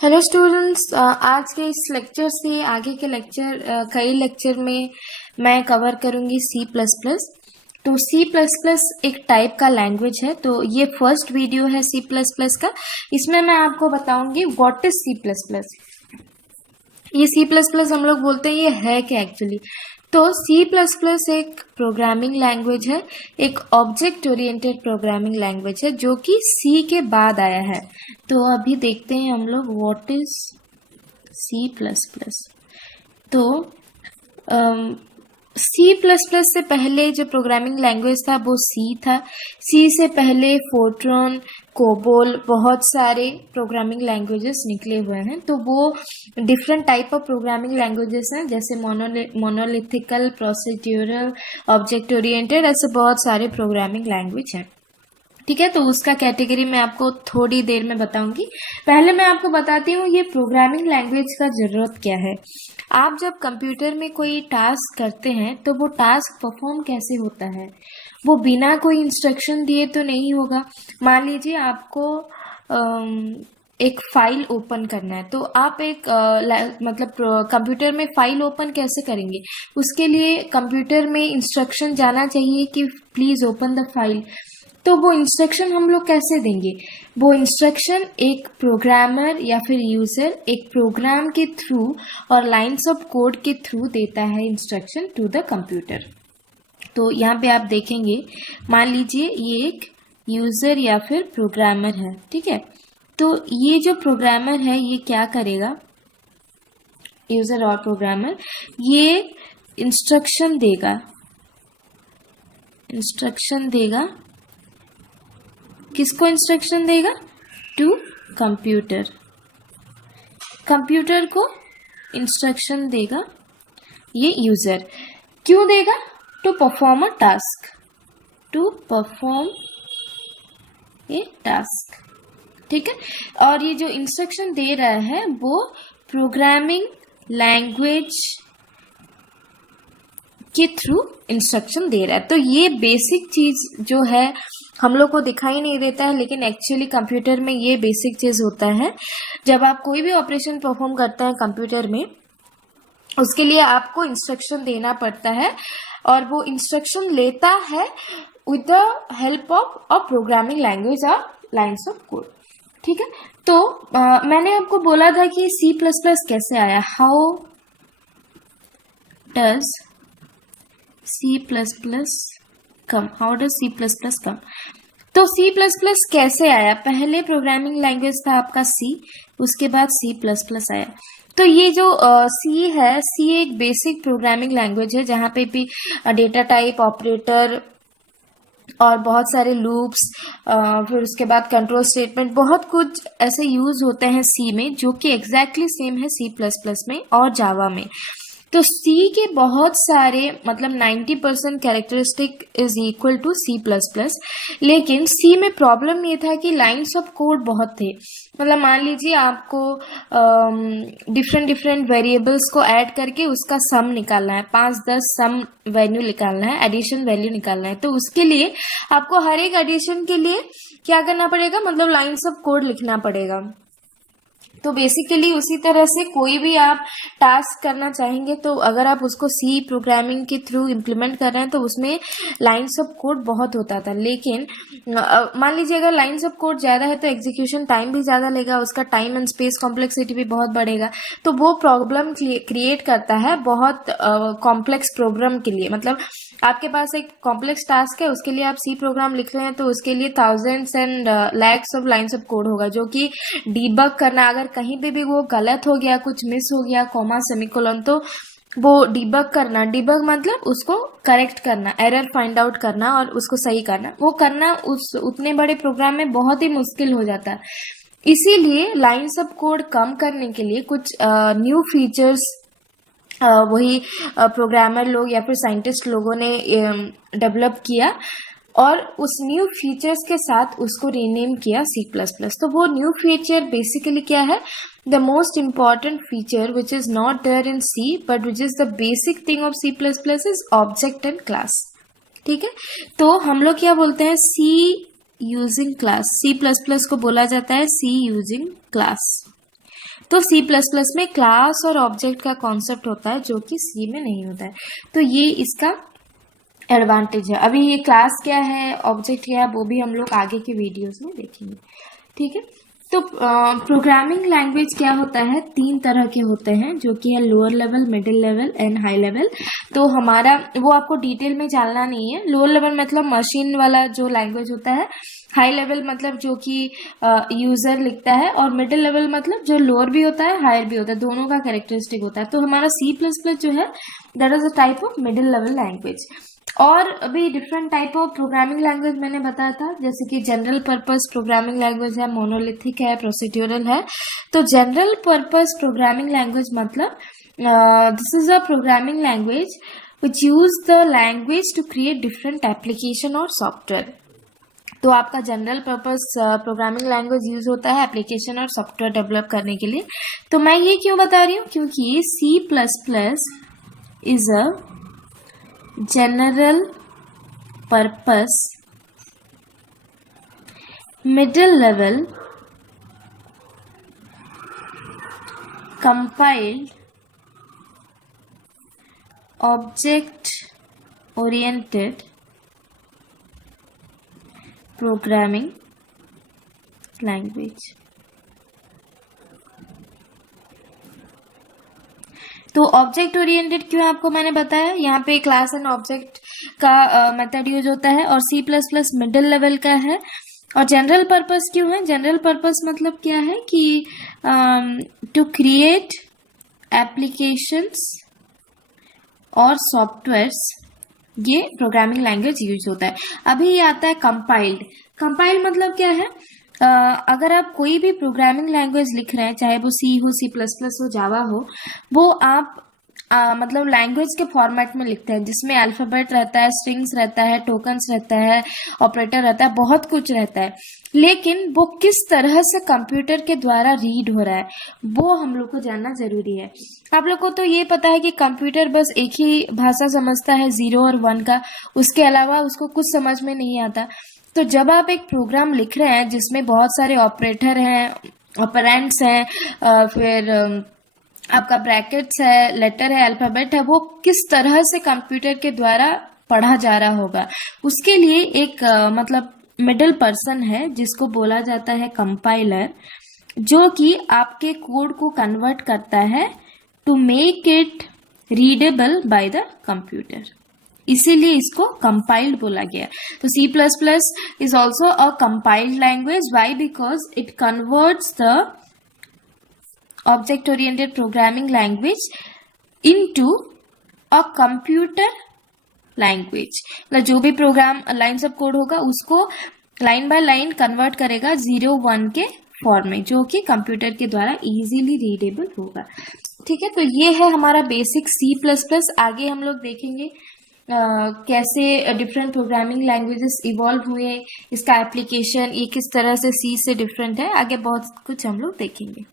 Hello students, आज के इस लेक्चर से आगे के लेक्चर कई लेक्चर में मैं कवर करूंगी सी प्लस प्लस। तो सी प्लस प्लस एक टाइप का लैंग्वेज है। तो ये फर्स्ट वीडियो है सी प्लस प्लस का। इसमें मैं आपको बताऊंगी what is C plus plus. ये सी प्लस प्लस हम लोग बोलते हैं, ये है क्या एक्चुअली। तो सी प्लस प्लस एक प्रोग्रामिंग लैंग्वेज है, एक ऑब्जेक्ट ओरिएंटेड प्रोग्रामिंग लैंग्वेज है जो कि सी के बाद आया है। तो अभी देखते हैं हम लोग what is C plus plus. तो सी प्लस प्लस से पहले जो प्रोग्रामिंग लैंग्वेज था वो सी था। सी से पहले फोर्ट्रॉन, कोबोल, बहुत सारे प्रोग्रामिंग लैंग्वेजेस निकले हुए हैं। तो वो different type of programming languages हैं, जैसे मोनोलिथिकल, प्रोसीड्यूरल, ऑब्जेक्ट ओरिएंटेड, ऐसे बहुत सारे प्रोग्रामिंग लैंग्वेज हैं। ठीक है, तो उसका कैटेगरी मैं आपको थोड़ी देर में बताऊंगी। पहले मैं आपको बताती हूँ ये प्रोग्रामिंग लैंग्वेज का जरूरत क्या है। आप जब कंप्यूटर में कोई टास्क करते हैं तो वो टास्क परफॉर्म कैसे होता है, वो बिना कोई इंस्ट्रक्शन दिए तो नहीं होगा। मान लीजिए आपको एक फाइल ओपन करना है, तो आप एक मतलब कंप्यूटर में फाइल ओपन कैसे करेंगे। उसके लिए कंप्यूटर में इंस्ट्रक्शन जाना चाहिए कि प्लीज ओपन द फाइल। तो वो इंस्ट्रक्शन हम लोग कैसे देंगे, वो इंस्ट्रक्शन एक प्रोग्रामर या फिर यूजर एक प्रोग्राम के थ्रू और लाइंस ऑफ कोड के थ्रू देता है इंस्ट्रक्शन टू द कंप्यूटर। तो यहाँ पे आप देखेंगे, मान लीजिए ये एक यूजर या फिर प्रोग्रामर है। ठीक है, तो ये जो प्रोग्रामर है ये क्या करेगा, यूजर और प्रोग्रामर, ये इंस्ट्रक्शन देगा किसको इंस्ट्रक्शन देगा, टू कंप्यूटर। कंप्यूटर को इंस्ट्रक्शन देगा ये यूजर। क्यों देगा, to perform a task, to perform a task. ठीक है, और ये जो इंस्ट्रक्शन दे रहा है वो प्रोग्रामिंग लैंग्वेज के थ्रू इंस्ट्रक्शन दे रहा है। तो ये बेसिक चीज जो है हम लोग को दिखाई नहीं देता है, लेकिन एक्चुअली कंप्यूटर में ये बेसिक चीज होता है। जब आप कोई भी ऑपरेशन परफॉर्म करते हैं कंप्यूटर में, उसके लिए आपको इंस्ट्रक्शन देना पड़ता है और वो इंस्ट्रक्शन लेता है with the help of a programming language और लाइंस ऑफ कोड। ठीक है, तो मैंने आपको बोला था कि सी प्लस प्लस कैसे आया, how does C plus plus come, how does C plus plus come. तो सी प्लस प्लस कैसे आया, पहले प्रोग्रामिंग लैंग्वेज था आपका सी, उसके बाद सी प्लस प्लस आया। तो ये जो सी है, सी एक बेसिक प्रोग्रामिंग लैंग्वेज है जहाँ पे भी डेटा टाइप, ऑपरेटर और बहुत सारे लूप्स, फिर उसके बाद कंट्रोल स्टेटमेंट, बहुत कुछ ऐसे यूज होते हैं सी में, जो कि एग्जैक्टली सेम है सी प्लस प्लस में और जावा में। तो सी के बहुत सारे, मतलब 90% characteristic is equal to C plus plus. लेकिन सी में प्रॉब्लम ये था कि लाइंस ऑफ कोड बहुत थे। मतलब मान लीजिए आपको डिफरेंट वेरिएबल्स को ऐड करके उसका सम निकालना है, 5-10 सम वैल्यू निकालना है, एडिशन वैल्यू निकालना है। तो उसके लिए आपको हर एक एडिशन के लिए क्या करना पड़ेगा, मतलब लाइंस ऑफ कोड लिखना पड़ेगा। तो बेसिकली उसी तरह से कोई भी आप टास्क करना चाहेंगे, तो अगर आप उसको सी प्रोग्रामिंग के थ्रू इम्प्लीमेंट कर रहे हैं तो उसमें लाइंस ऑफ कोड बहुत होता था। लेकिन मान लीजिए अगर लाइंस ऑफ कोड ज़्यादा है तो एग्जीक्यूशन टाइम भी ज़्यादा लेगा, उसका टाइम एंड स्पेस कॉम्प्लेक्सिटी भी बहुत बढ़ेगा। तो वो प्रॉब्लम क्रिएट करता है बहुत कॉम्प्लेक्स प्रोग्राम के लिए। मतलब आपके पास एक कॉम्प्लेक्स टास्क है, उसके लिए आप सी प्रोग्राम लिख रहे हैं, तो उसके लिए thousands and lakhs of lines of code होगा, जो कि डीबग करना, अगर कहीं पे भी वो गलत हो गया, कुछ मिस हो गया, कॉमा सेमीकोलन, तो वो डीबग करना, डीबग मतलब उसको करेक्ट करना, एरर फाइंड आउट करना और उसको सही करना, वो करना उस उतने बड़े प्रोग्राम में बहुत ही मुश्किल हो जाता है। इसीलिए लाइंस ऑफ कोड कम करने के लिए कुछ न्यू फीचर्स वही प्रोग्रामर लोग या फिर साइंटिस्ट लोगों ने डेवलप किया और उस न्यू फीचर्स के साथ उसको रीनेम किया सी प्लस प्लस। तो वो न्यू फीचर बेसिकली क्या है, the most important feature which is not there in C but which is the basic thing of C plus plus is object and class. ठीक है, तो हम लोग क्या बोलते हैं, C using class. C plus plus को बोला जाता है सी यूजिंग क्लास। तो C++ में क्लास और ऑब्जेक्ट का कॉन्सेप्ट होता है जो कि C में नहीं होता है। तो ये इसका एडवांटेज है। अभी ये क्लास क्या है, ऑब्जेक्ट क्या है, वो भी हम लोग आगे के वीडियोस में देखेंगे। ठीक है, तो प्रोग्रामिंग लैंग्वेज क्या होता है, 3 तरह के होते हैं जो कि है lower level, middle level and high level. तो हमारा वो आपको डिटेल में जानना नहीं है। लोअर लेवल मतलब मशीन वाला जो लैंग्वेज होता है, हाई लेवल मतलब जो कि यूजर लिखता है, और मिडिल लेवल मतलब जो लोअर भी होता है हायर भी होता है, दोनों का कैरेक्टरिस्टिक होता है। तो हमारा C++ जो है that is a type of middle level language. और अभी different type of programming language मैंने बताया था, जैसे कि जनरल पर्पस प्रोग्रामिंग लैंग्वेज है, मोनोलिथिक है, प्रोसीड्यूरल है। तो जनरल पर्पस प्रोग्रामिंग लैंग्वेज मतलब this is a programming language which use the language to create different application और सॉफ्टवेयर। तो आपका general purpose programming language use होता है एप्लीकेशन और सॉफ्टवेयर डेवलप करने के लिए। तो मैं ये क्यों बता रही हूँ, क्योंकि C++ is a general purpose middle level compiled object oriented programming language. तो ऑब्जेक्ट ओरिएंटेड क्यों आपको मैंने बताया, यहाँ पे क्लास एंड ऑब्जेक्ट का मेथड यूज होता है, और C++ मिडिल लेवल का है। और जनरल पर्पस क्यों है, जनरल पर्पस मतलब क्या है कि टू क्रिएट एप्लीकेशंस और सॉफ्टवेयर्स, ये प्रोग्रामिंग लैंग्वेज यूज होता है। अभी ये आता है कंपाइल्ड। कंपाइल्ड मतलब क्या है, अगर आप कोई भी प्रोग्रामिंग लैंग्वेज लिख रहे हैं, चाहे वो C हो, C++ हो, जावा हो, वो आप मतलब लैंग्वेज के फॉर्मेट में लिखते हैं, जिसमें अल्फाबेट रहता है, स्ट्रिंग्स रहता है, टोकन्स रहता है, ऑपरेटर रहता है, बहुत कुछ रहता है। लेकिन वो किस तरह से कंप्यूटर के द्वारा रीड हो रहा है वो हम लोग को जानना जरूरी है। आप लोग को तो ये पता है कि कंप्यूटर बस एक ही भाषा समझता है 0 और 1 का, उसके अलावा उसको कुछ समझ में नहीं आता। तो जब आप एक प्रोग्राम लिख रहे हैं जिसमें बहुत सारे ऑपरेटर हैं, ऑपरेंड्स हैं, फिर आपका ब्रैकेट्स है, लेटर है, अल्फाबेट है, वो किस तरह से कंप्यूटर के द्वारा पढ़ा जा रहा होगा, उसके लिए एक मतलब मिडिल पर्सन है जिसको बोला जाता है कंपाइलर, जो कि आपके कोड को कन्वर्ट करता है to make it readable by the computer. इसीलिए इसको कंपाइल्ड बोला गया। तो C++ is also a compiled language. Why? Because it converts the object oriented programming language into a computer language. मतलब जो भी प्रोग्राम लाइन्स ऑफ कोड होगा उसको लाइन बाय लाइन कन्वर्ट करेगा 0 1 के फॉर्म में, जो कि कंप्यूटर के द्वारा इजीली रीडेबल होगा। ठीक है, तो ये है हमारा बेसिक C++। आगे हम लोग देखेंगे कैसे डिफरेंट प्रोग्रामिंग लैंग्वेजेस इवॉल्व हुए, इसका एप्लीकेशन ये किस तरह से C से डिफरेंट है, आगे बहुत कुछ हम लोग देखेंगे।